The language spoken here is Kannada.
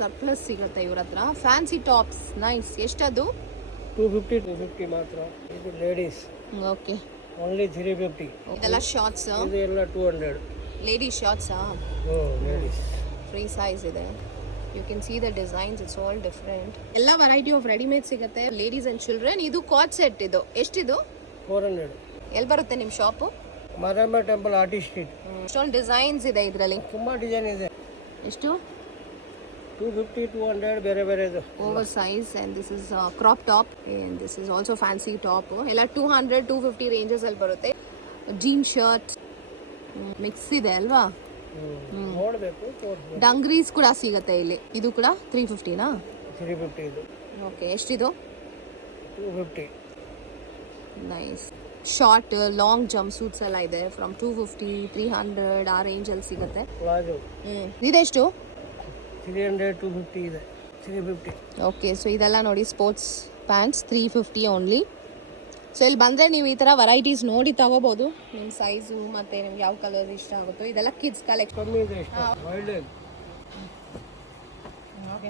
ಸರ್ಪ್ಲಸ್ ಸಿಗುತ್ತೆ ಇವ್ರ ಹತ್ರ. Fancy tops nice. ಎಷ್ಟದು? 250 ಮಾತ್ರ. ಇದು ಲೇಡೀಸ್. ಓಕೆ. ಓನ್ಲಿ 350. ಇದೆಲ್ಲ ಶಾರ್ಟ್ಸ್. ಇದು ಎಲ್ಲ 200. Lady shorts. Ladies. Free size ಇದೆ. You can see the designs, it's all different. ಎಲ್ಲ ವೆರೈಟಿ ಆಫ್ ರೆಡಿಮೇಡ್ ಸಿಗುತ್ತೆ. Ladies and children. ಇದು ಕಾಟ್ ಸೆಟ್. ಇದು ಎಷ್ಟಿದು? 400. ಎಲ್ಲಿ ಬರುತ್ತೆ ನಿಮ್ಮ shop? Maramma temple, artist street. ಎಷ್ಟೊಂದು ಡಿಸೈನ್ಸ್ ಇದೆ ಇದರಲ್ಲಿ. ತುಂಬಾ ಡಿಸೈನ್ ಇದೆ. ಎಷ್ಟು? 250, 200 ಬೇರೆ ಬೇರೆ ಇದು. Over size. And this is crop top. And this is also fancy top. ಎಲ್ಲ 200, 250 ರೇಂಜಸ್ ಅಲ್ಲಿ ಬರುತ್ತೆ. ಜೀನ್ ಶರ್ಟ್ ಮಿಕ್ಸ್ ಇದೆ ಅಲ್ವಾ? ನೋಡಬೇಕು. ಡಂಗ್ರೀಸ್ ಕೂಡ ಸಿಗುತ್ತೆ ಇಲ್ಲಿ. ಇದು ಕೂಡ 350ನಾ? 350 ಇದು. ಓಕೆ. ಎಷ್ಟಿದು? 250. Nice. Short long jumpsuits ಎಲ್ಲ ಇದೆ. ಫ್ರಮ್ 250, 300 ಆ ರೇಂಜಲ್ಲಿ ಸಿಗುತ್ತೆ. ಪ್ಲಾಜೋ. ಇದೆಷ್ಟು? 300, 250 ಇದೆ. 350. ಓಕೆ. ಸೊ ಇದೆಲ್ಲ ನೋಡಿ ಸ್ಪೋರ್ಟ್ಸ್ ಪ್ಯಾಂಟ್ಸ್ 350 ಓನ್ಲಿ. ಸೊ ಇಲ್ಲಿ ಬಂದರೆ ನೀವು ಈ ಥರ ವೆರೈಟೀಸ್ ನೋಡಿ ತಗೋಬೋದು. ನಿಮ್ಮ ಸೈಜು ಮತ್ತು ನಿಮ್ಗೆ ಯಾವ ಕಲರ್ ಇಷ್ಟ ಆಗುತ್ತೋ. ಇದೆಲ್ಲ ಕಿಡ್ಸ್ ಕಲೆಕ್ಷನ್. ಕಮ್ಮಿ ಇದೆ. ಓಕೆ.